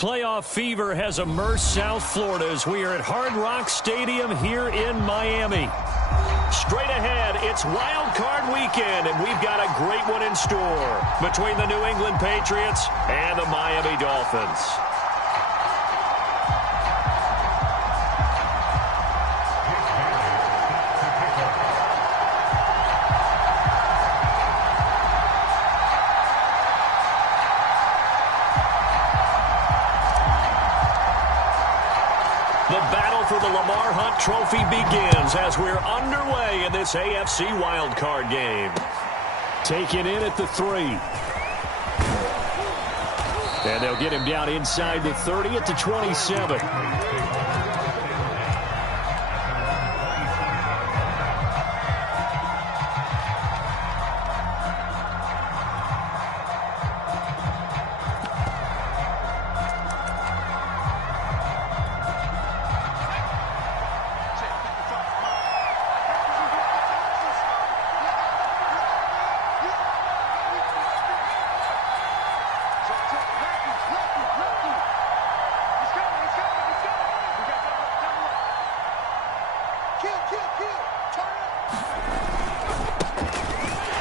Playoff fever has immersed South Florida as we are at Hard Rock Stadium here in Miami. Straight ahead, it's Wild Card Weekend, and we've got a great one in store between the New England Patriots and the Miami Dolphins. The battle for the Lamar Hunt Trophy begins as we're underway in this AFC wildcard game. Taken in at the 3. And they'll get him down inside the 30 at the 27.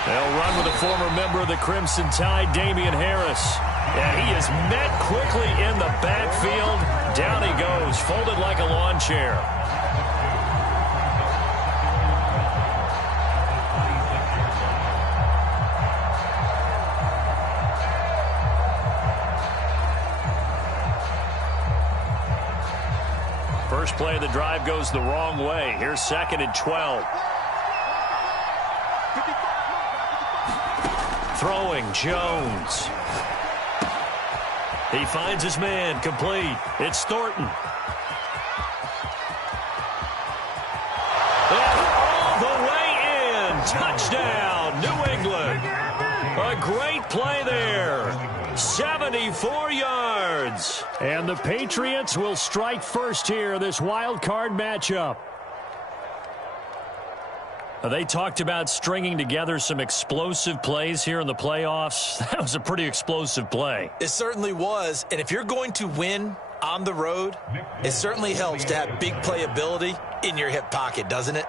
They'll run with a former member of the Crimson Tide, Damian Harris. And he is met quickly in the backfield. Down he goes, folded like a lawn chair. First play of the drive goes the wrong way. Here's 2nd and 12. Throwing, Jones. He finds his man, complete. It's Thornton. And all the way in. Touchdown, New England. A great play there. 74 yards. And the Patriots will strike first here, this wild card matchup. They talked about stringing together some explosive plays here in the playoffs. That was a pretty explosive play. It certainly was. And if you're going to win on the road, it certainly helps to have big playability in your hip pocket, doesn't it?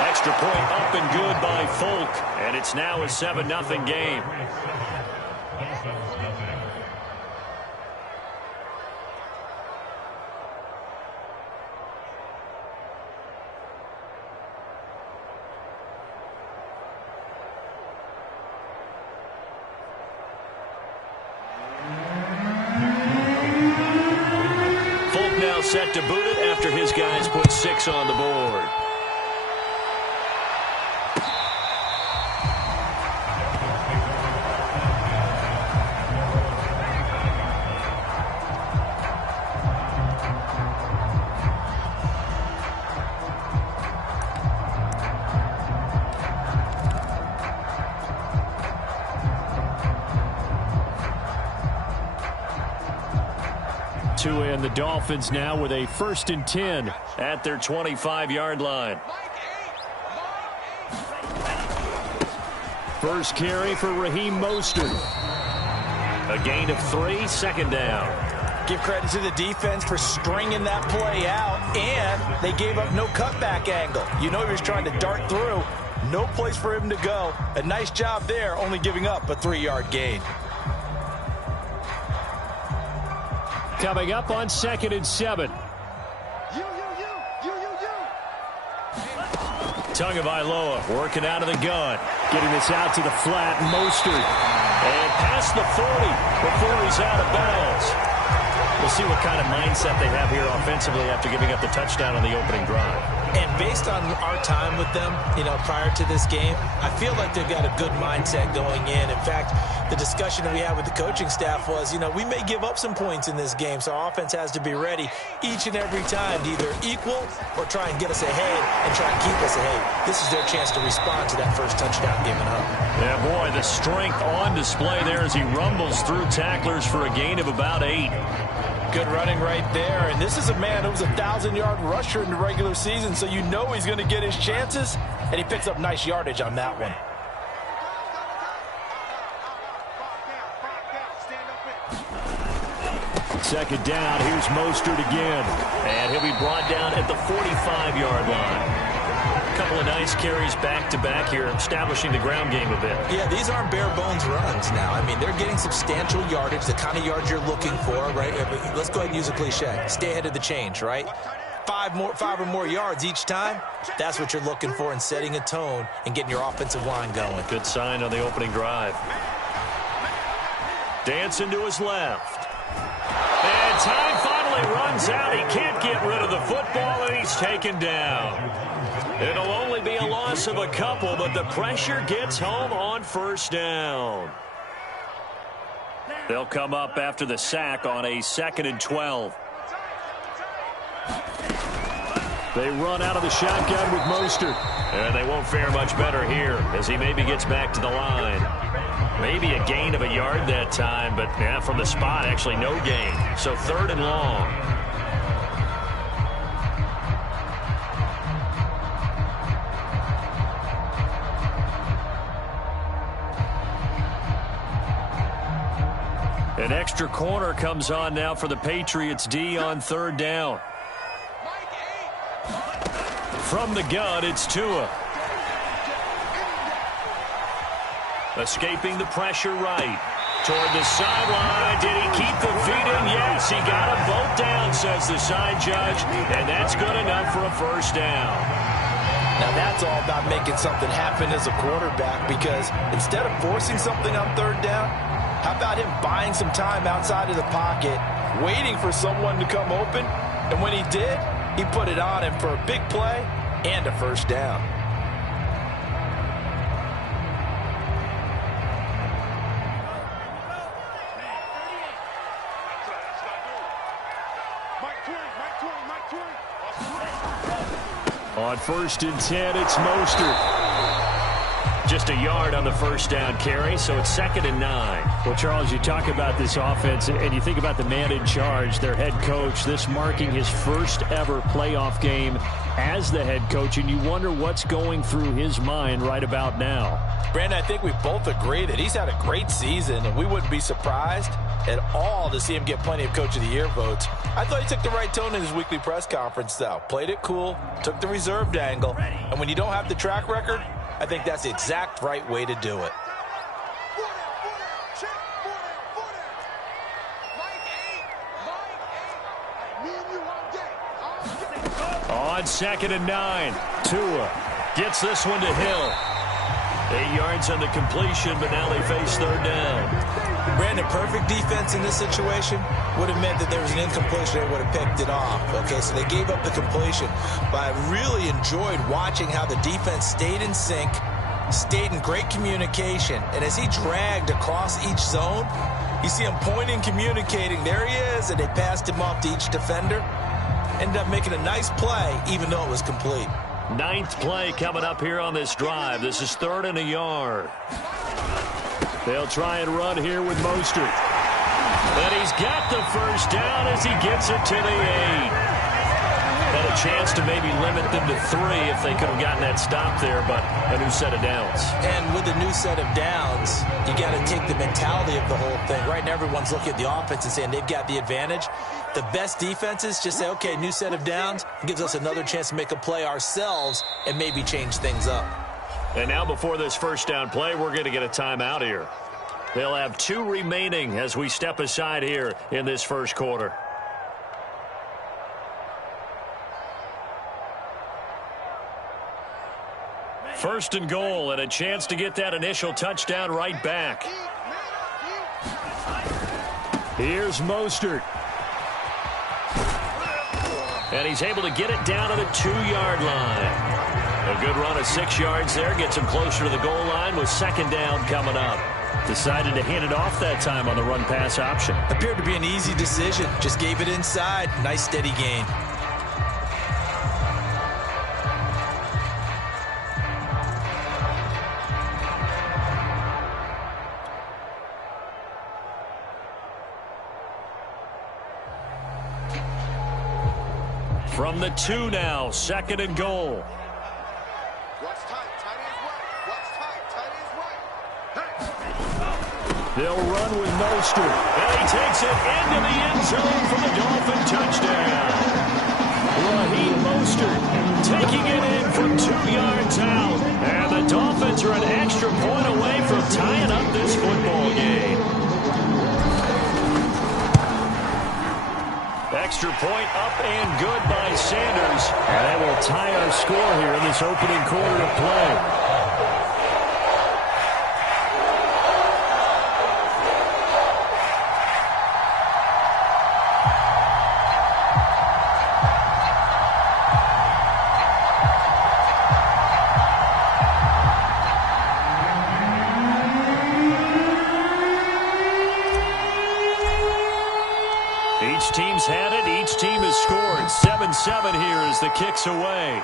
Extra point up and good by Folk. And it's now a 7-0 game. Set to boot it after his guys put 6 on the board. And the Dolphins now with a 1st and 10 at their 25-yard line. First carry for Raheem Mostert. A gain of 3, 2nd down. Give credit to the defense for stringing that play out, and they gave up no cutback angle. You know he was trying to dart through. No place for him to go. A nice job there, only giving up a 3-yard gain. Coming up on 2nd and 7. Tagovailoa working out of the gun. Getting this out to the flat. Mostert. And past the 40 before he's out of bounds. We'll see what kind of mindset they have here offensively after giving up the touchdown on the opening drive. And based on our time with them, prior to this game, I feel like they've got a good mindset going in. In fact, the discussion that we had with the coaching staff was, we may give up some points in this game, so our offense has to be ready each and every time to either equal or try and get us ahead and try and keep us ahead. This is their chance to respond to that first touchdown given up. Yeah, boy, the strength on display there as he rumbles through tacklers for a gain of about 8. Good running right there. And this is a man who was a 1,000-yard rusher in the regular season, so you know he's going to get his chances, and he picks up nice yardage on that one. Second down, here's Mostert again. And he'll be brought down at the 45-yard line. A couple of nice carries back-to-back here, establishing the ground game a bit. Yeah, these aren't bare-bones runs now. I mean, they're getting substantial yardage, the kind of yards you're looking for, right? Let's go ahead and use a cliche. Stay ahead of the change, right? Five or more yards each time, that's what you're looking for in setting a tone and getting your offensive line going. Good sign on the opening drive. Dancing to his left. And time finally runs out. He can't get rid of the football, and he's taken down. It'll only be a loss of a couple, but the pressure gets home on first down. They'll come up after the sack on a 2nd and 12. They run out of the shotgun with Mostert. And they won't fare much better here as he maybe gets back to the line. Maybe a gain of a yard that time, but yeah, from the spot, actually no gain. So 3rd and long. An extra corner comes on now for the Patriots D on 3rd down. From the gun, it's Tua. Escaping the pressure right. Toward the sideline. Did he keep the feet in? Yes, he got them both down, says the side judge. And that's good enough for a first down. Now that's all about making something happen as a quarterback, because instead of forcing something on 3rd down, how about him buying some time outside of the pocket, waiting for someone to come open, and when he did, he put it on him for a big play and a first down. On 1st and 10, it's Mostert. Just a yard on the first down carry, so it's 2nd and 9. Well, Charles, you talk about this offense, and you think about the man in charge, their head coach, this marking his first ever playoff game as the head coach, and you wonder what's going through his mind right about now. Brandon, I think we both agree that he's had a great season, and we wouldn't be surprised at all to see him get plenty of Coach of the Year votes. I thought he took the right tone in his weekly press conference, though. Played it cool, took the reserved angle, and when you don't have the track record, I think that's the exact right way to do it. On 2nd and 9, Tua gets this one to Hill. 8 yards on the completion, but now they face 3rd down. Brandon, perfect defense in this situation would have meant that there was an incompletion that would have picked it off. Okay, so they gave up the completion. But I really enjoyed watching how the defense stayed in sync, stayed in great communication. And as he dragged across each zone, you see him pointing, communicating. There he is, and they passed him off to each defender. Ended up making a nice play, even though it was complete. 9th play coming up here on this drive. This is 3rd and a yard. They'll try and run here with Mostert. And he's got the first down as he gets it to the 8. Had a chance to maybe limit them to 3 if they could have gotten that stop there, but a new set of downs. And with a new set of downs, you got to take the mentality of the whole thing. Right now, everyone's looking at the offense and saying they've got the advantage. The best defenses just say, okay, new set of downs. It gives us another chance to make a play ourselves and maybe change things up. And now before this first down play, we're going to get a timeout here. They'll have 2 remaining as we step aside here in this first quarter. First and goal, and a chance to get that initial touchdown right back. Here's Mostert. And he's able to get it down to the 2-yard line. A good run of 6 yards there. Gets him closer to the goal line with 2nd down coming up. Decided to hand it off that time on the run-pass option. Appeared to be an easy decision. Just gave it inside. Nice steady gain. From the 2 now, 2nd and goal. They'll run with Mostert. And he takes Gets it into the end zone for the Dolphin touchdown. Raheem Mostert taking it in from 2 yards out. And the Dolphins are an extra point away from tying up this football game. Extra point up and good by Sanders. And that will tie our score here in this opening quarter of play. Each team's had it. Each team has scored. 7-7 here as the kick's away.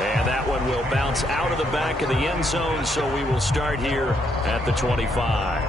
And that one will bounce out of the back of the end zone, so we will start here at the 25.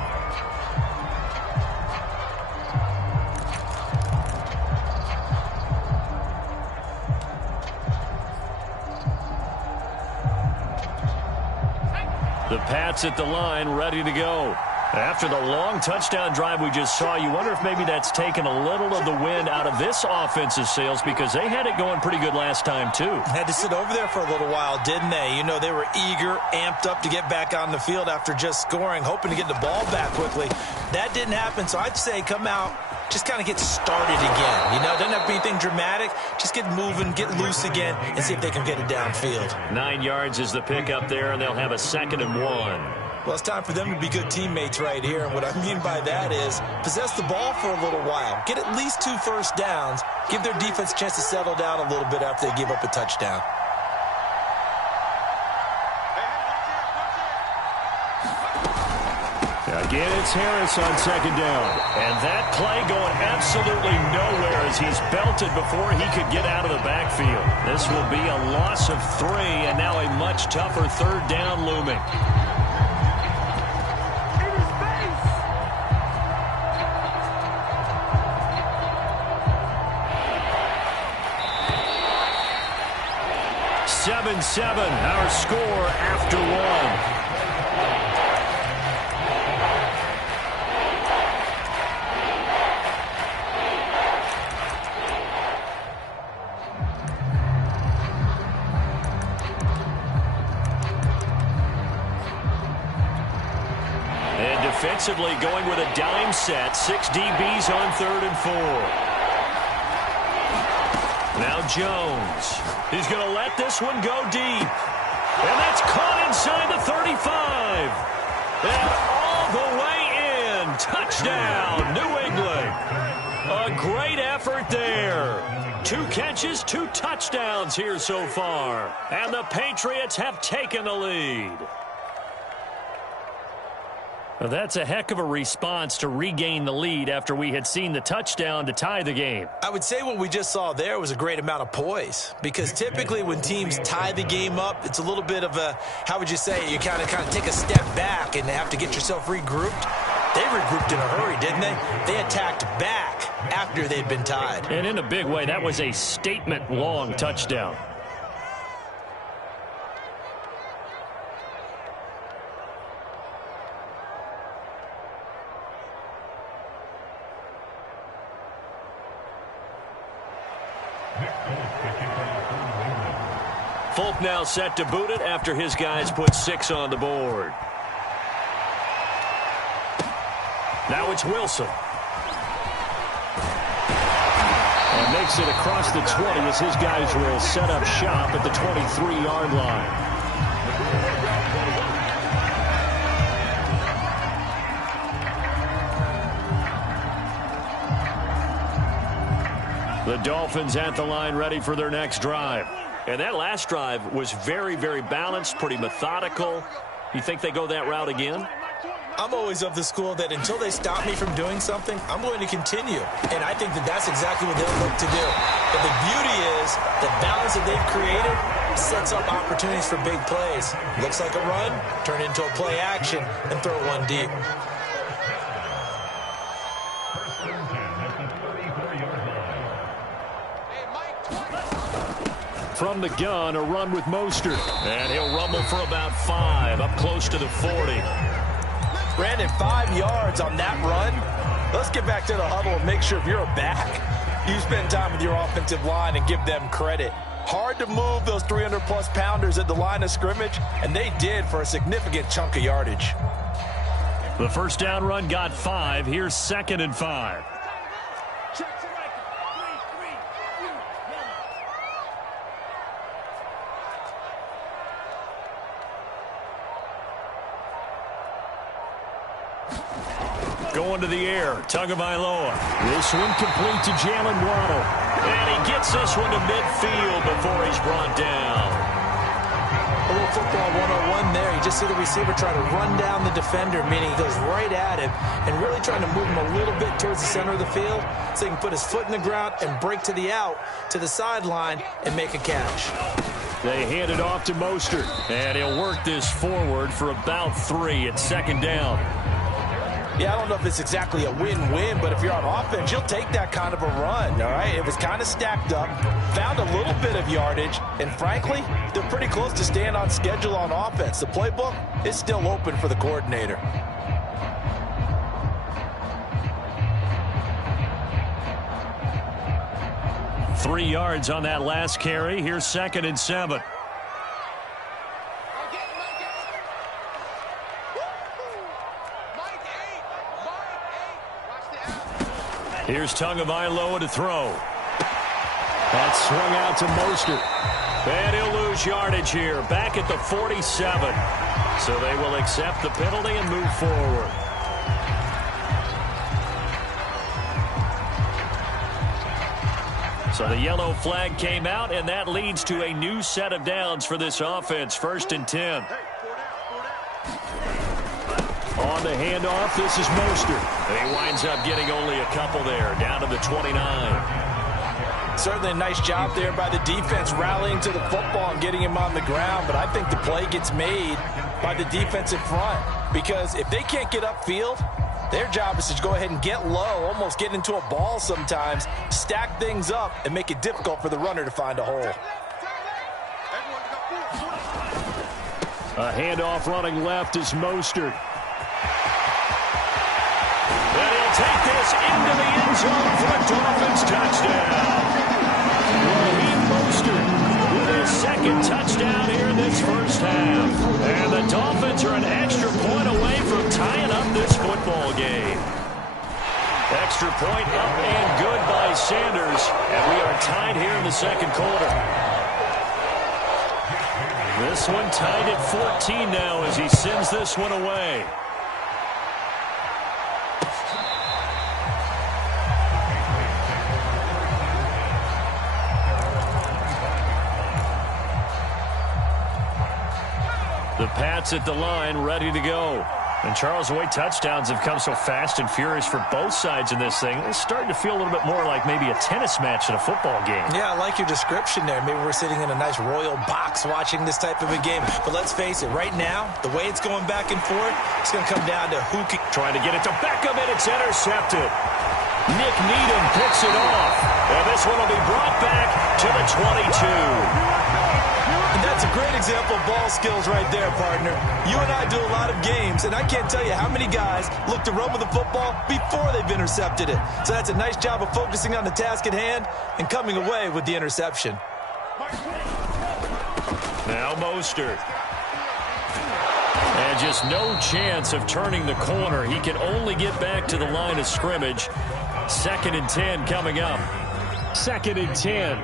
The Pats at the line, ready to go. After the long touchdown drive we just saw, you wonder if maybe that's taken a little of the wind out of this offensive sails, because they had it going pretty good last time, too. Had to sit over there for a little while, didn't they? You know, they were eager, amped up to get back on the field after just scoring, hoping to get the ball back quickly. That didn't happen, so I'd say come out, just kind of get started again. You know, it doesn't have to be anything dramatic. Just get moving, get loose again, and see if they can get it downfield. 9 yards is the pickup there, and they'll have a 2nd and 1. Well, it's time for them to be good teammates right here. And what I mean by that is possess the ball for a little while. Get at least 2 first downs. Give their defense a chance to settle down a little bit after they give up a touchdown. Again, it's Harris on 2nd down. And that play going absolutely nowhere as he's belted before he could get out of the backfield. This will be a loss of 3, and now a much tougher 3rd down looming. Our score after 1. And defensively going with a dime set. 6 DBs on 3rd and 4. Now Jones. He's going to let this one go deep. And that's caught inside the 35. And all the way in. Touchdown, New England. A great effort there. 2 catches, 2 touchdowns here so far. And the Patriots have taken the lead. Well, that's a heck of a response to regain the lead after we had seen the touchdown to tie the game. I would say what we just saw there was a great amount of poise, because typically when teams tie the game up, it's a little bit of a, how would you say, you kind of take a step back and have to get yourself regrouped. They regrouped in a hurry, didn't they? They attacked back after they'd been tied. And in a big way, that was a statement-long touchdown. Folk now set to boot it after his guys put 6 on the board. Now it's Wilson. And makes it across the 20 as his guys will set up shop at the 23-yard line. The Dolphins at the line ready for their next drive. And that last drive was very, very balanced, pretty methodical. You think they go that route again? I'm always of the school that until they stop me from doing something, I'm going to continue. And I think that that's exactly what they'll look to do. But the beauty is the balance that they've created sets up opportunities for big plays. Looks like a run, turn it into a play action, and throw one deep. From the gun, a run with Mostert. And he'll rumble for about 5, up close to the 40. Brandon, 5 yards on that run. Let's get back to the huddle and make sure if you're a back, you spend time with your offensive line and give them credit. Hard to move those 300-plus pounders at the line of scrimmage, and they did for a significant chunk of yardage. The first down run got 5. Here's 2nd and 5. Going to the air, Tagovailoa. This one complete to Jalen Waddle. And he gets this one to midfield before he's brought down. A little football 101 there. You just see the receiver trying to run down the defender, meaning he goes right at him and really trying to move him a little bit towards the center of the field so he can put his foot in the ground and break to the out, to the sideline, and make a catch. They hand it off to Mostert, and he'll work this forward for about 3 at 2nd down. Yeah, I don't know if it's exactly a win-win, but if you're on offense, you'll take that kind of a run, all right? It was kind of stacked up, found a little bit of yardage, and frankly, they're pretty close to staying on schedule on offense. The playbook is still open for the coordinator. Three yards on that last carry. Here's 2nd and 7. Here's Tagovailoa to throw. That's swung out to Mostert. And he'll lose yardage here. Back at the 47. So they will accept the penalty and move forward. So the yellow flag came out, and that leads to a new set of downs for this offense. 1st and 10. On the handoff, this is Mostert. And he winds up getting only a couple there, down to the 29. Certainly a nice job there by the defense rallying to the football and getting him on the ground, but I think the play gets made by the defensive front because if they can't get upfield, their job is to go ahead and get low, almost get into a ball sometimes, stack things up, and make it difficult for the runner to find a hole. A handoff running left is Mostert. And he'll take this into the end zone for a Dolphins touchdown. Raheem Mostert with his 2nd touchdown here in this first half. And the Dolphins are an extra point away from tying up this football game. Extra point up and good by Sanders. And we are tied here in the 2nd quarter. This one tied at 14 now as he sends this one away. The Pats at the line, ready to go. And Charles, the way touchdowns have come so fast and furious for both sides in this thing, it's starting to feel a little bit more like maybe a tennis match in a football game. Yeah, I like your description there. Maybe we're sitting in a nice royal box watching this type of a game. But let's face it, right now, the way it's going back and forth, it's going to come down to who can... Trying to get it to Beckham, and it's intercepted. Nick Needham picks it off. And this one will be brought back to the 22. And that's a great example of ball skills right there, partner. You and I do a lot of games, and I can't tell you how many guys look to run with the football before they've intercepted it. So that's a nice job of focusing on the task at hand and coming away with the interception. Now Mostert. And just no chance of turning the corner. He can only get back to the line of scrimmage. 2nd and 10 coming up. 2nd and 10.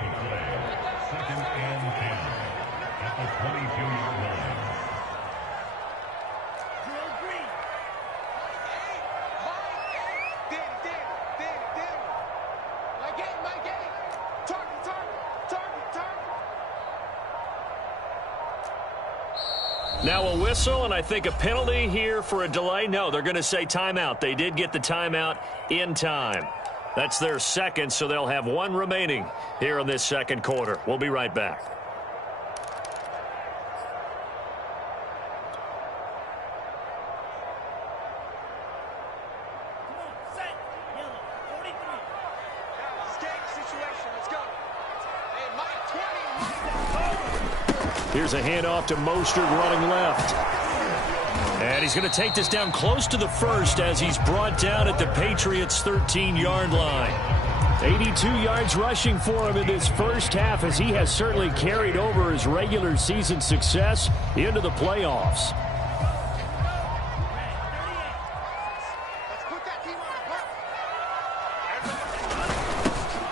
Now a whistle, and I think a penalty here for a delay. No, they're going to say timeout. They did get the timeout in time. That's their 2nd, so they'll have 1 remaining here in this 2nd quarter. We'll be right back. Here's a handoff to Mostert running left. And he's going to take this down close to the first as he's brought down at the Patriots' 13-yard line. 82 yards rushing for him in this first half as he has certainly carried over his regular season success into the playoffs.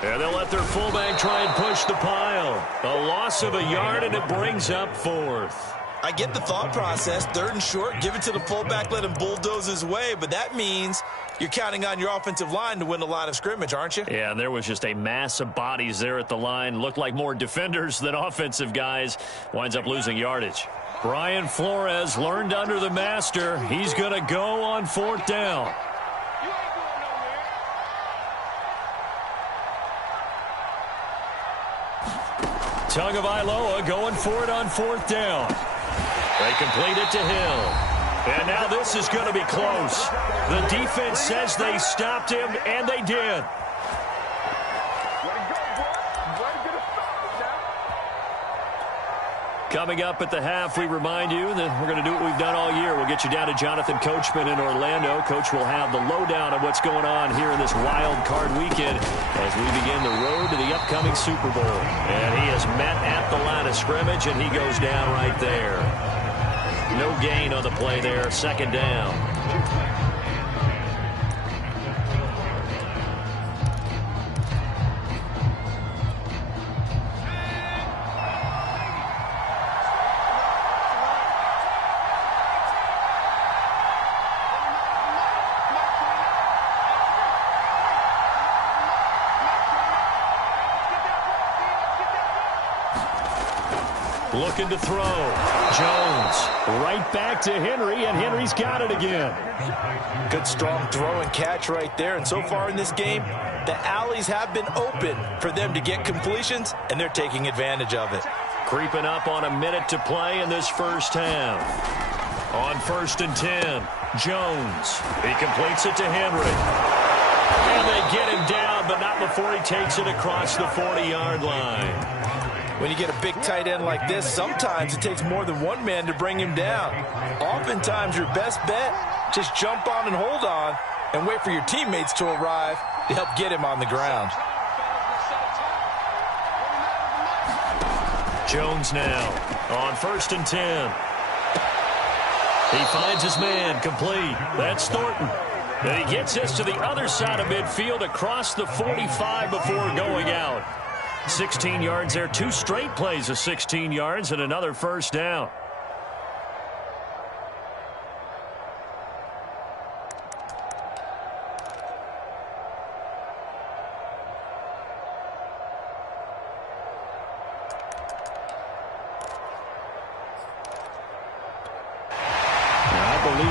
And they'll let their fullback try and push the pile. A loss of a yard, and it brings up fourth. I get the thought process. 3rd and short, give it to the fullback, let him bulldoze his way. But that means you're counting on your offensive line to win the line of scrimmage, aren't you? Yeah, and there was just a mass of bodies there at the line. Looked like more defenders than offensive guys. Winds up losing yardage. Brian Flores learned under the master. He's going to go on 4th down. Tagovailoa going for it on 4th down. They complete it to Hill. And now this is going to be close. The defense says they stopped him, and they did. Coming up at the half, we remind you that we're going to do what we've done all year. We'll get you down to Jonathan Coachman in Orlando. Coach will have the lowdown of what's going on here in this wild card weekend as we begin the road to the upcoming Super Bowl. And he is met at the line of scrimmage, and he goes down right there. No gain on the play there. 2nd down. Looking to throw. Jones right back to Henry, and Henry's got it again. Good strong throw and catch right there. And so far in this game, the alleys have been open for them to get completions, and they're taking advantage of it. Creeping up on a minute to play in this first half. On 1st and 10, Jones. He completes it to Henry. And they get him down, but not before he takes it across the 40-yard line. When you get a big tight end like this, sometimes it takes more than one man to bring him down. Oftentimes, your best bet, just jump on and hold on and wait for your teammates to arrive to help get him on the ground. Jones now on 1st and 10. He finds his man complete. That's Thornton. And he gets us to the other side of midfield across the 45 before going out. 16 yards there. 2 straight plays of 16 yards and another first down.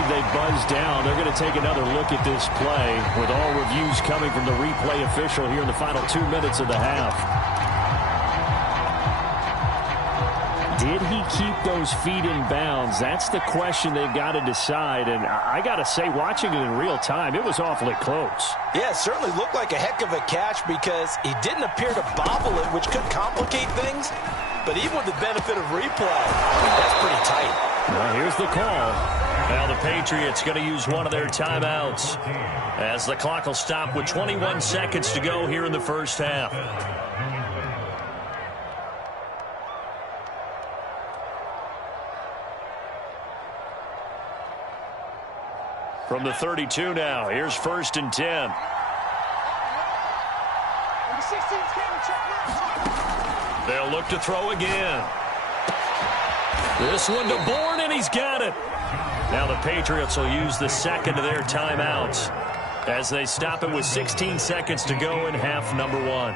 They buzz down. They're going to take another look at this play with all reviews coming from the replay official here in the final 2 minutes of the half. Did he keep those feet in bounds? That's the question they've got to decide. And I got to say, watching it in real time, it was awfully close. Yeah, it certainly looked like a heck of a catch because he didn't appear to bobble it, which could complicate things. But even with the benefit of replay, that's pretty tight. Well, here's the call. Now the Patriots going to use one of their timeouts as the clock will stop with 21 seconds to go here in the first half. From the 32 now, here's 1st and 10. They'll look to throw again. This one to Bourne, and he's got it. Now the Patriots will use the second of their timeouts as they stop it with 16 seconds to go in half number 1.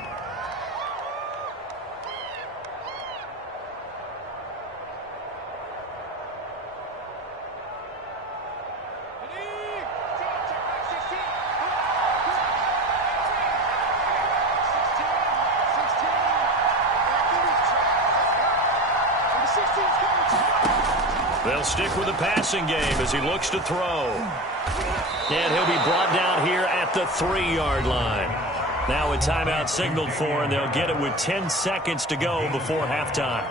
They'll stick with the passing game as he looks to throw. And he'll be brought down here at the 3-yard line. Now a timeout signaled for, and they'll get it with 10 seconds to go before halftime.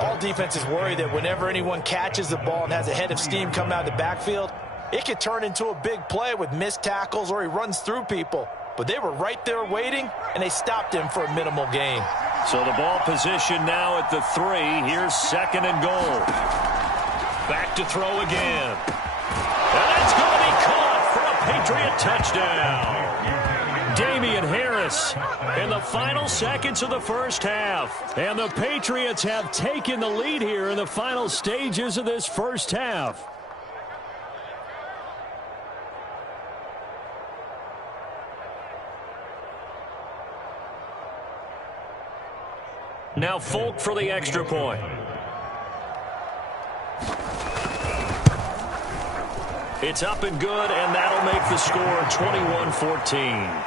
All defenses worry that whenever anyone catches the ball and has a head of steam coming out of the backfield, it could turn into a big play with missed tackles or he runs through people. But they were right there waiting, and they stopped him for a minimal gain. So the ball position now at the 3. Here's 2nd and goal. Back to throw again. And that's going to be caught for a Patriot touchdown. Damian Harris in the final seconds of the first half. And the Patriots have taken the lead here in the final stages of this first half. Now Folk for the extra point. It's up and good, and that'll make the score 21-14.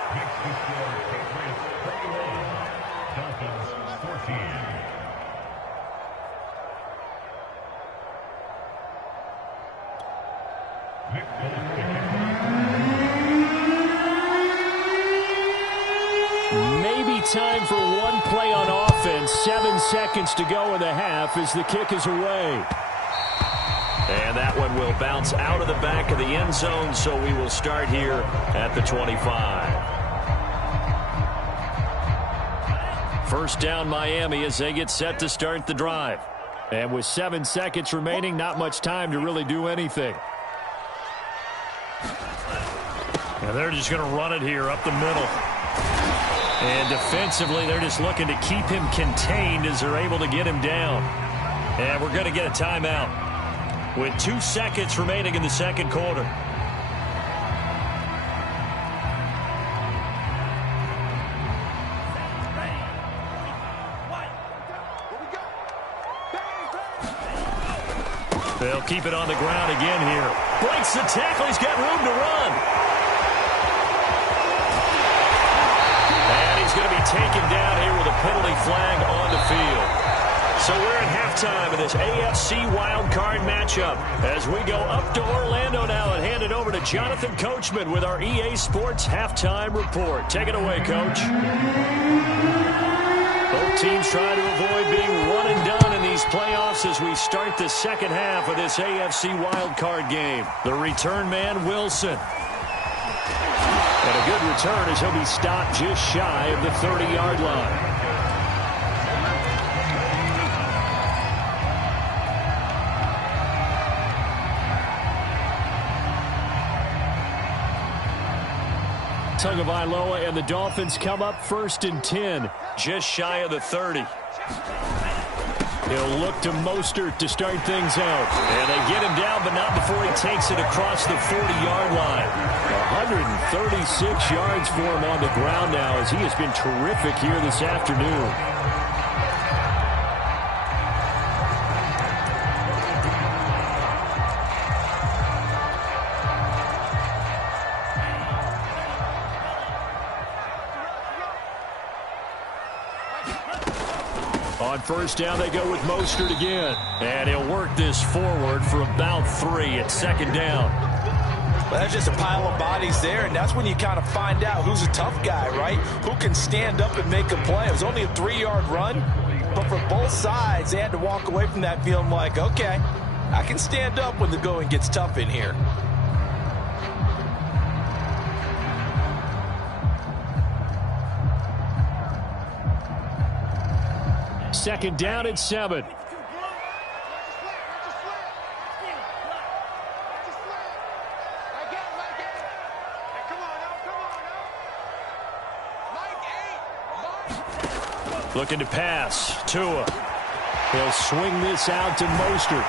Maybe time for one play on offense. 7 seconds to go in the half as the kick is away. And that one will bounce out of the back of the end zone, so we will start here at the 25. First down Miami as they get set to start the drive. And with 7 seconds remaining, not much time to really do anything. And they're just going to run it here up the middle. And defensively, they're just looking to keep him contained as they're able to get him down. And we're going to get a timeout with 2 seconds remaining in the second quarter. They'll keep it on the ground again here. Breaks the tackle. He's got room to run. And he's going to be taken down here with a penalty flag on the field. So we're at halftime of this AFC wildcard matchup as we go up to Orlando now and hand it over to Jonathan Coachman with our EA Sports halftime report. Take it away, Coach. Both teams trying to avoid being one and done in these playoffs as we start the second half of this AFC wildcard game. The return man, Wilson. And a good return as he'll be stopped just shy of the 30-yard line. Tagovailoa and the Dolphins come up 1st and 10, just shy of the 30. He'll look to Mostert to start things out. And they get him down, but not before he takes it across the 40-yard line. 136 yards for him on the ground now as he has been terrific here this afternoon. On first down, they go with Mostert again. And he'll work this forward for about 3 at 2nd down. Well, that's just a pile of bodies there, and that's when you kind of find out who's a tough guy, right? Who can stand up and make a play. It was only a 3-yard run, but for both sides, they had to walk away from that feeling like, okay, I can stand up when the going gets tough in here. Second down at 7. Looking to pass. Tua. He'll swing this out to Mostert.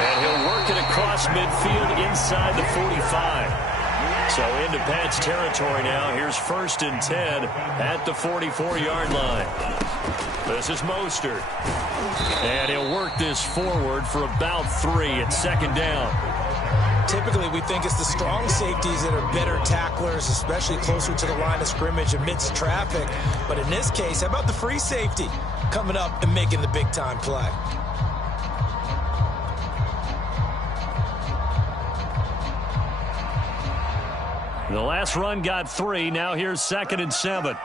And he'll work it across midfield inside the 45. So into Pat's territory now. Here's 1st and 10 at the 44-yard line. This is Mostert. And he'll work this forward for about 3 at 2nd down. Typically, we think it's the strong safeties that are better tacklers, especially closer to the line of scrimmage amidst traffic. But in this case, how about the free safety coming up and making the big-time play? The last run got 3. Now here's 2nd and 7.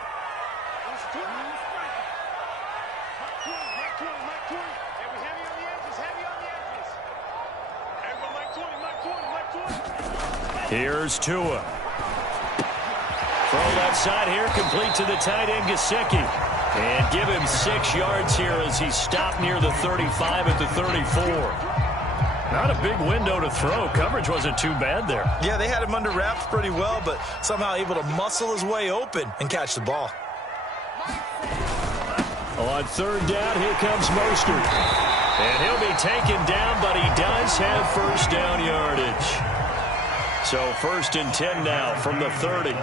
Here's Tua. Throw left side here, complete to the tight end, Gesicki. And give him 6 yards here as he stopped near the 35 at the 34. Not a big window to throw. Coverage wasn't too bad there. Yeah, they had him under wraps pretty well, but somehow able to muscle his way open and catch the ball. On third down, here comes Mostert. And he'll be taken down, but he does have first down yardage. So 1st and 10 now from the 30.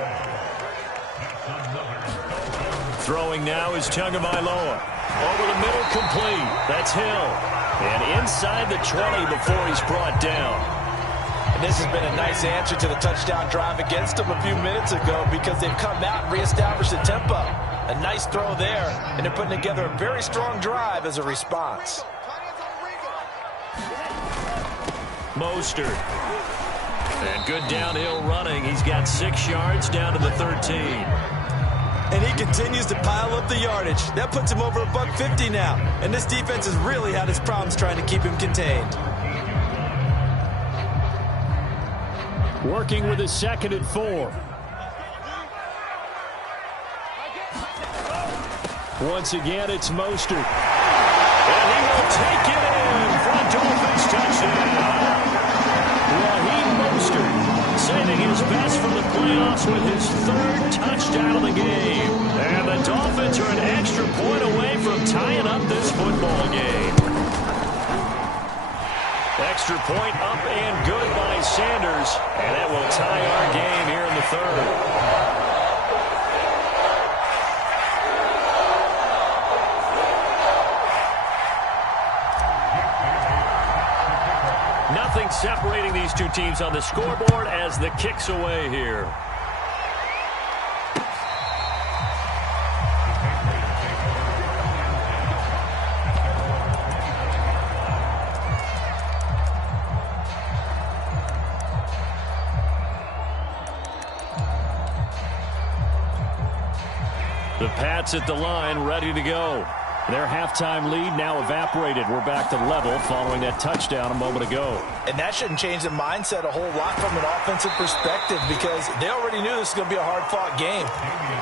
Throwing now is Tagovailoa. Over the middle, complete. That's Hill. And inside the 20 before he's brought down. And this has been a nice answer to the touchdown drive against them a few minutes ago because they've come out and reestablished the tempo. A nice throw there, and they're putting together a very strong drive as a response. Mostert. And good downhill running. He's got 6 yards down to the 13. And he continues to pile up the yardage. That puts him over $150 now. And this defense has really had its problems trying to keep him contained. Working with his 2nd and 4. Once again, it's Mostert. And he will take it in for a Dolphins touchdown. Raheem Mostert saving his best from the playoffs with his 3rd touchdown of the game. And the Dolphins are an extra point away from tying up this football game. Extra point up and good by Sanders. And that will tie our game here in the 3rd. Nothing separating these two teams on the scoreboard as the kick's away here. The Pats at the line, ready to go. Their halftime lead now evaporated. We're back to level following that touchdown a moment ago. And that shouldn't change the mindset a whole lot from an offensive perspective because they already knew this was going to be a hard-fought game.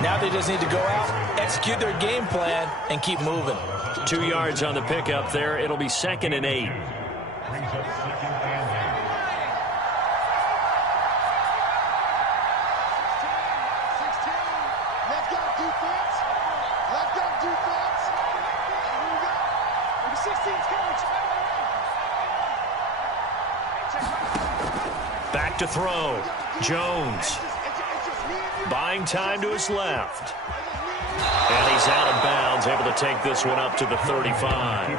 Now they just need to go out, execute their game plan, and keep moving. 2 yards on the pickup there. It'll be 2nd and 8. Back to throw. Jones. Buying time to his left. And he's out of bounds, able to take this one up to the 35.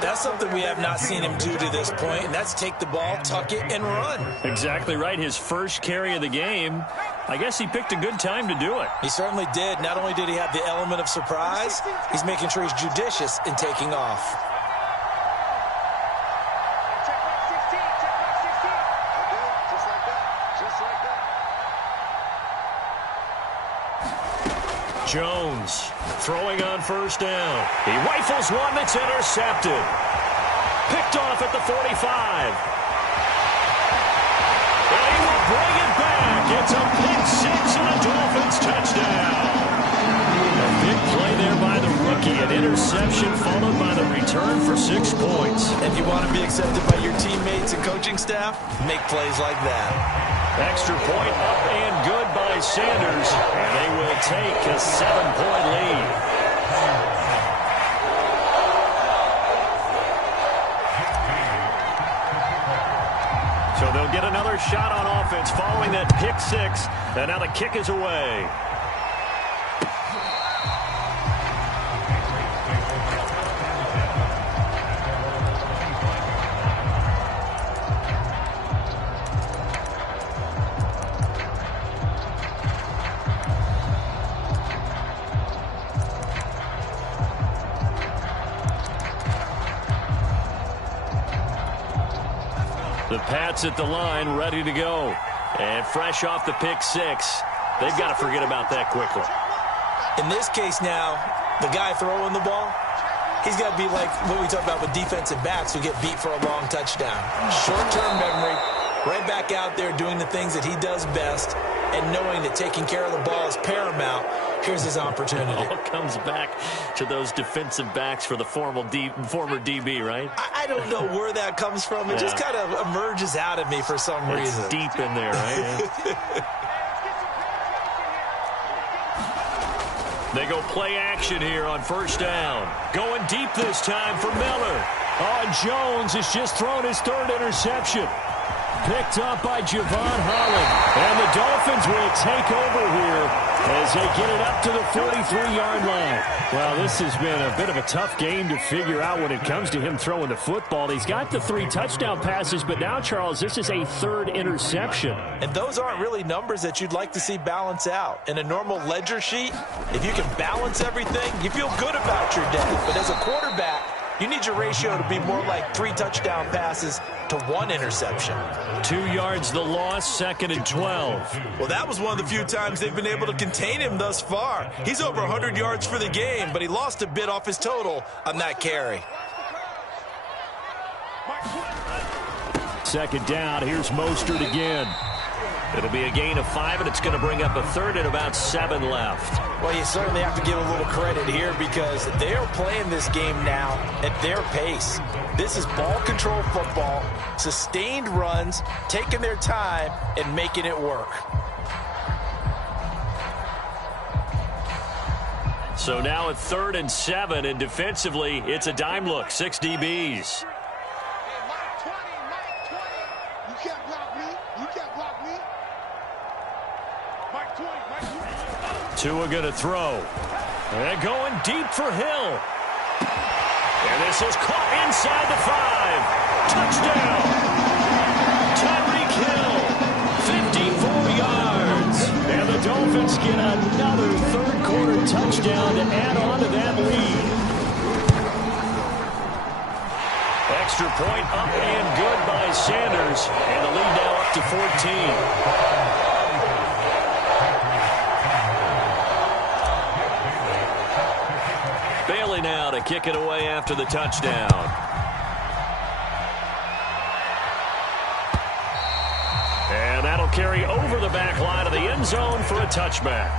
That's something we have not seen him do to this point, and that's take the ball, tuck it, and run. Exactly right. His first carry of the game. I guess he picked a good time to do it. He certainly did. Not only did he have the element of surprise, he's making sure he's judicious in taking off. Jones throwing on first down. He rifles one that's intercepted. Picked off at the 45. And he will bring it back. It's a pick six and a Dolphins touchdown. A big play there by the rookie. An interception followed by the return for 6 points. If you want to be accepted by your teammates and coaching staff, make plays like that. Extra point up and good by Sanders. And they will take a 7-point lead. So they'll get another shot on offense following that pick six. And now the kick is away. The Pats at the line, ready to go. And fresh off the pick six, they've got to forget about that quickly. In this case now, the guy throwing the ball, he's got to be like what we talk about with defensive backs who get beat for a long touchdown. Short-term memory, right back out there doing the things that he does best and knowing that taking care of the ball is paramount. Here's his opportunity. It all comes back to those defensive backs for the former DB, right? I don't know where that comes from. It just kind of emerges out of me for some reason. It's deep in there, right? They go play action here on first down. Going deep this time for Miller. Oh, and Jones has just thrown his third interception. Picked up by Javon Holland. And the Dolphins will take over here as they get it up to the 43-yard line. Well, this has been a bit of a tough game to figure out when it comes to him throwing the football. He's got the 3 touchdown passes, but now, Charles, this is a third interception. And those aren't really numbers that you'd like to see balance out. In a normal ledger sheet, if you can balance everything, you feel good about your day. But as a quarterback, you need your ratio to be more like 3 touchdown passes to 1 interception. 2 yards the loss, 2nd and 12. Well, that was one of the few times they've been able to contain him thus far. He's over 100 yards for the game, but he lost a bit off his total on that carry. 2nd down, here's Mostert again. It'll be a gain of 5, and it's going to bring up a 3rd and about 7 left. Well, you certainly have to give a little credit here because they're playing this game now at their pace. This is ball control football, sustained runs, taking their time, and making it work. So now at 3rd and 7, and defensively, it's a dime look, 6 DBs. Tua going to throw. And going deep for Hill. And this is caught inside the 5. Touchdown. Tyreek Hill, 54 yards. And the Dolphins get another third-quarter touchdown to add on to that lead. Extra point up and good by Sanders. And the lead now up to 14. Bailey now to kick it away after the touchdown. And that'll carry over the back line of the end zone for a touchback.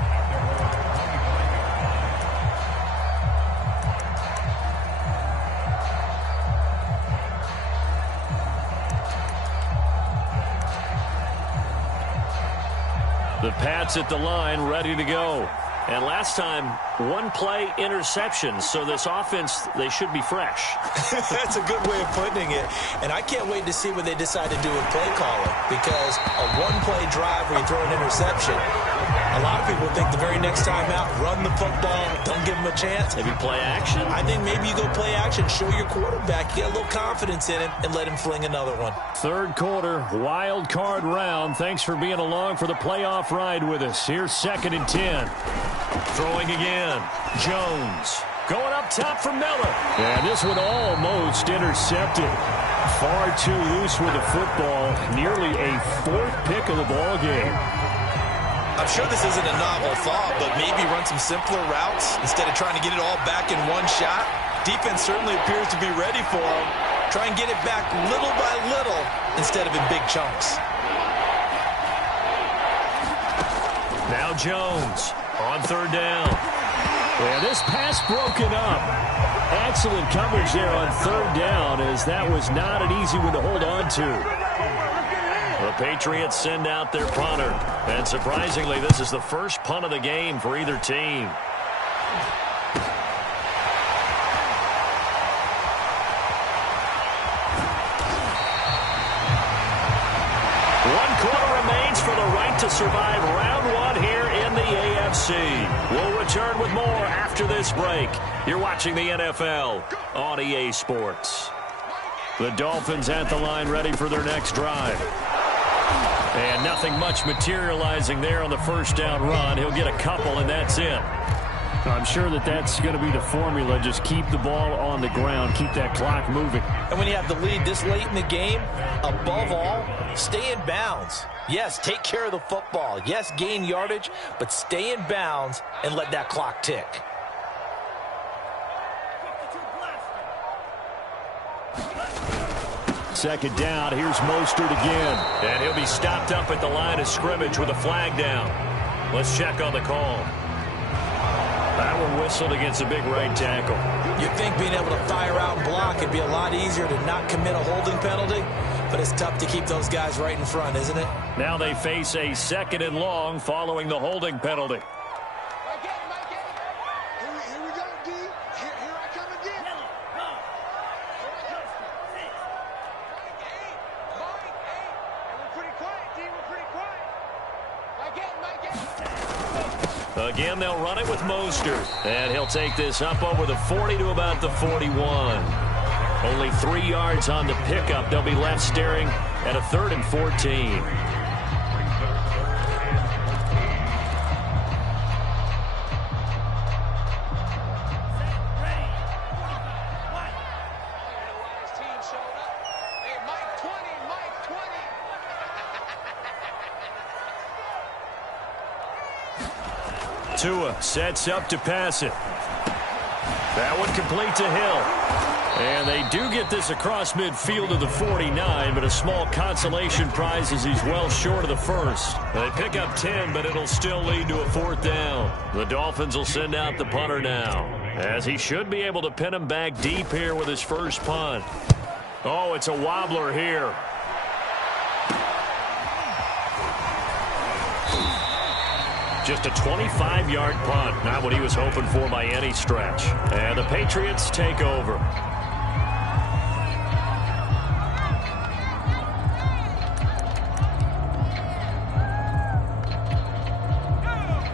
The Pats at the line, ready to go. And last time, 1-play interception. So this offense, they should be fresh. That's a good way of putting it. And I can't wait to see what they decide to do with play calling. Because a 1-play drive where you throw an interception, a lot of people think the very next time out, run the football, don't give them a chance. Maybe play action? I think maybe you go play action, show your quarterback, get a little confidence in him, and let him fling another one. Third quarter, wild card round. Thanks for being along for the playoff ride with us. Here's 2nd and 10. Throwing again. Jones. Going up top for Miller. And this one almost intercepted. Far too loose with the football. Nearly a 4th pick of the ball game. I'm sure this isn't a novel thought, but maybe run some simpler routes instead of trying to get it all back in one shot. Defense certainly appears to be ready for him. Try and get it back little by little instead of in big chunks. Now Jones on 3rd down. Yeah, this pass broken up. Excellent coverage there on 3rd down, as that was not an easy one to hold on to. The Patriots send out their punter. And surprisingly, this is the first punt of the game for either team. One quarter remains for the right to survive round 1 here in the AFC. We'll return with more after this break. You're watching the NFL on EA Sports. The Dolphins at the line, ready for their next drive. And nothing much materializing there on the first down run. He'll get a couple, and that's it. I'm sure that that's going to be the formula. Just keep the ball on the ground. Keep that clock moving. And when you have the lead this late in the game, above all, stay in bounds. Yes, take care of the football. Yes, gain yardage, but stay in bounds and let that clock tick. second down. Here's Mostert again. And he'll be stopped up at the line of scrimmage with a flag down. Let's check on the call. That one whistled against a big right tackle. You'd think being able to fire out and block would be a lot easier to not commit a holding penalty, but it's tough to keep those guys right in front, isn't it? Now they face a 2nd and long following the holding penalty. Here we go, D. Here I come again. Mike, we're pretty quiet, D. We're pretty quiet. Again, they'll run it with Mostert. And he'll take this up over the 40 to about the 41. Only 3 yards on the pickup. They'll be left staring at a 3rd and 14. Tua sets up to pass it. That one complete to Hill. And they do get this across midfield to the 49, but a small consolation prize as he's well short of the first. They pick up 10, but it'll still lead to a 4th down. The Dolphins will send out the punter now, as he should be able to pin him back deep here with his first punt. Oh, it's a wobbler here. Just a 25-yard punt, not what he was hoping for by any stretch. And the Patriots take over.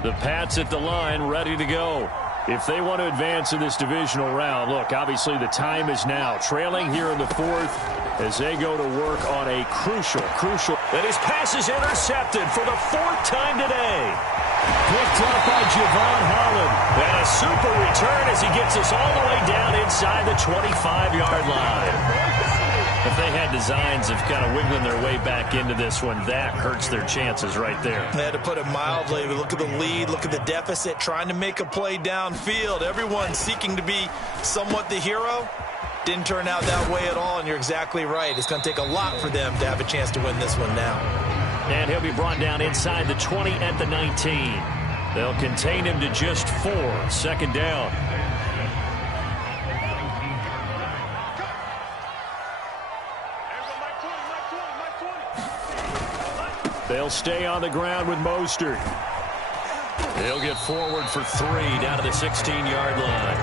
The Pats at the line, ready to go. If they want to advance in this divisional round, look, obviously the time is now. Trailing here in the 4th as they go to work on a crucial. And his pass is intercepted for the 4th time today. Picked up by Javon Holland. And a super return as he gets us all the way down inside the 25-yard line. If they had designs of kind of wiggling their way back into this one, that hurts their chances right there. They had to put it mildly. Look at the lead, look at the deficit, trying to make a play downfield. Everyone seeking to be somewhat the hero. Didn't turn out that way at all, and you're exactly right. It's going to take a lot for them to have a chance to win this one now. And he'll be brought down inside the 20 at the 19. They'll contain him to just 4. 2nd down. They'll stay on the ground with Mostert. He'll get forward for 3 down to the 16-yard line.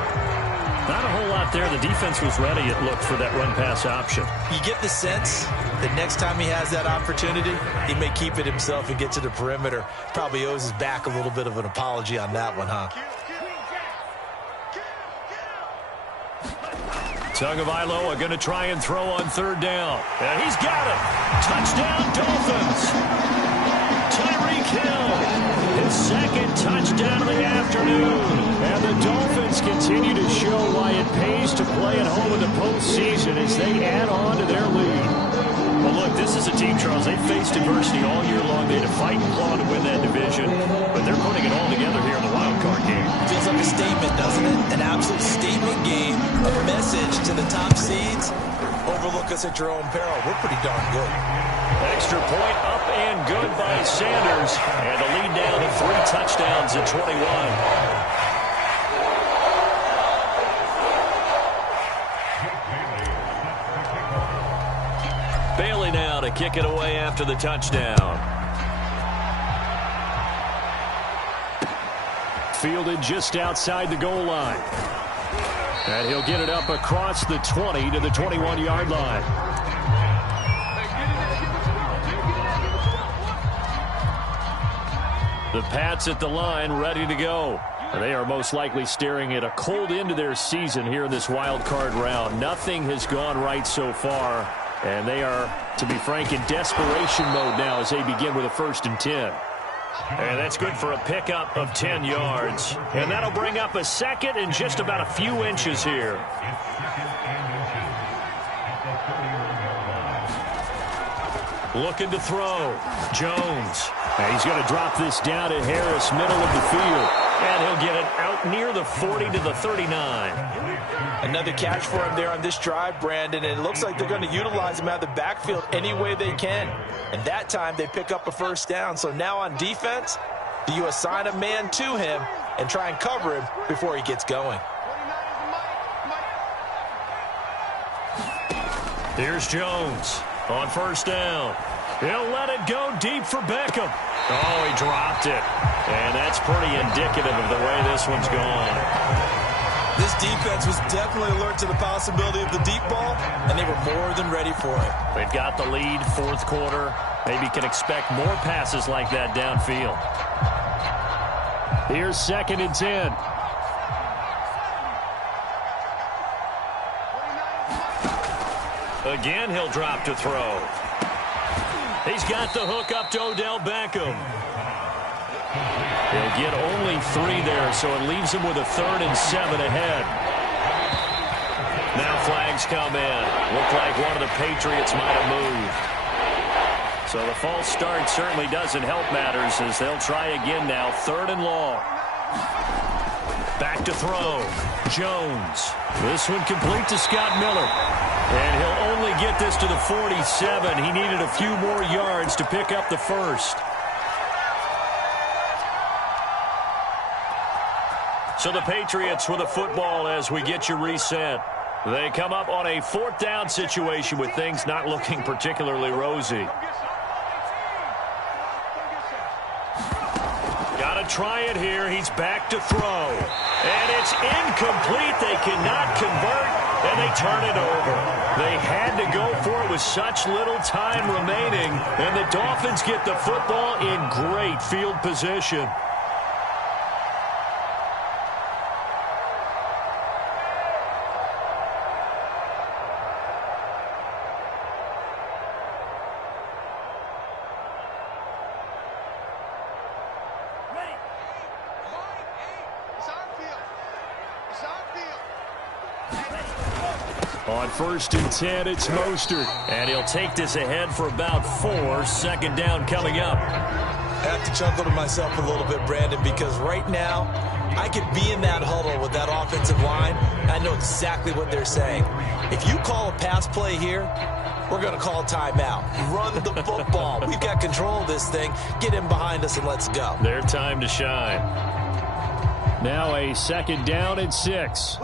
Not a whole lot there. The defense was ready, it looked, for that run-pass option. You get the sense that next time he has that opportunity, he may keep it himself and get to the perimeter. Probably owes his back a little bit of an apology on that one, huh? Tagovailoa going to try and throw on 3rd down. And he's got it. Touchdown, Dolphins. Tyreek Hill, his 2nd touchdown of the afternoon. And the Dolphins continue to show why it pays to play at home in the postseason as they add on to their lead. Well, look, this is a team, Charles. They faced adversity all year long. They had to fight and claw to win that division. But they're putting it all together here in the wild card game. Feels like a statement, doesn't it? An absolute statement game. A message to the top seeds. Overlook us at your own peril. We're pretty darn good. Extra point up and good by Sanders. And the lead down to 3 touchdowns at 21. Bailey now to kick it away after the touchdown. Fielded just outside the goal line. And he'll get it up across the 20 to the 21-yard line. The Pats at the line, ready to go. They are most likely staring at a cold end to their season here in this wild card round. Nothing has gone right so far. And they are, to be frank, in desperation mode now as they begin with a 1st and 10. And that's good for a pickup of 10 yards. And that'll bring up a 2nd and just about a few inches here. Looking to throw. Jones. And he's going to drop this down to Harris, middle of the field. And he'll get it out near the 40 to the 39. Another catch for him there on this drive, Brandon, and it looks like they're going to utilize him out of the backfield any way they can. And that time they pick up a first down. So now on defense, do you assign a man to him and try and cover him before he gets going? Here's Jones on first down. He'll let it go deep for Beckham. Oh, he dropped it. And that's pretty indicative of the way this one's gone. This defense was definitely alert to the possibility of the deep ball, and they were more than ready for it. They've got the lead, fourth quarter. Maybe can expect more passes like that downfield. Here's 2nd and 10. Again, he'll drop to throw. He's got the hook up to Odell Beckham. He'll get only 3 there, so it leaves him with a 3rd and 7 ahead. Now flags come in. Look like one of the Patriots might have moved. So the false start certainly doesn't help matters as they'll try again now. 3rd and long. Back to throw. Jones. This one complete to Scott Miller. And he'll only get this to the 47. He needed a few more yards to pick up the first. So the Patriots with a football as we get you reset. They come up on a 4th down situation with things not looking particularly rosy. Got to try it here. He's back to throw. And it's incomplete. They cannot convert, and they turn it over. They had to go for it with such little time remaining, and the Dolphins get the football in great field position. On 1st and 10, it's Mostert. And he'll take this ahead for about 4. 2nd down coming up. I have to chuckle to myself a little bit, Brandon, because right now I could be in that huddle with that offensive line. I know exactly what they're saying. If you call a pass play here, we're going to call timeout. Run the football. We've got control of this thing. Get in behind us and let's go. Their time to shine. Now a 2nd down and 6.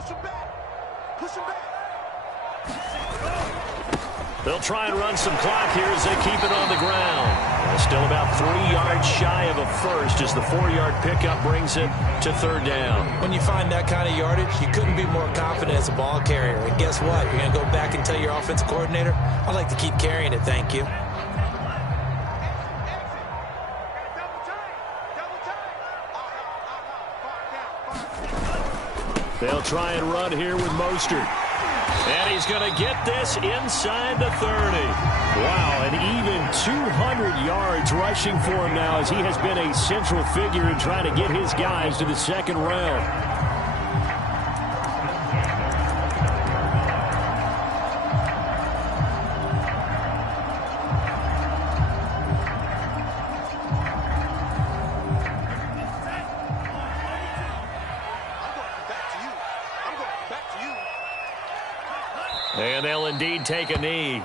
They'll try and run some clock here as they keep it on the ground. Still about 3 yards shy of a first as the 4-yard pickup brings it to 3rd down. When you find that kind of yardage, you couldn't be more confident as a ball carrier. And guess what? You're going to go back and tell your offensive coordinator, I'd like to keep carrying it, thank you. They'll try and run here with Mostert. And he's going to get this inside the 30. Wow, and even 200 yards rushing for him now as he has been a central figure in trying to get his guys to the 2nd round. And they'll indeed take a knee.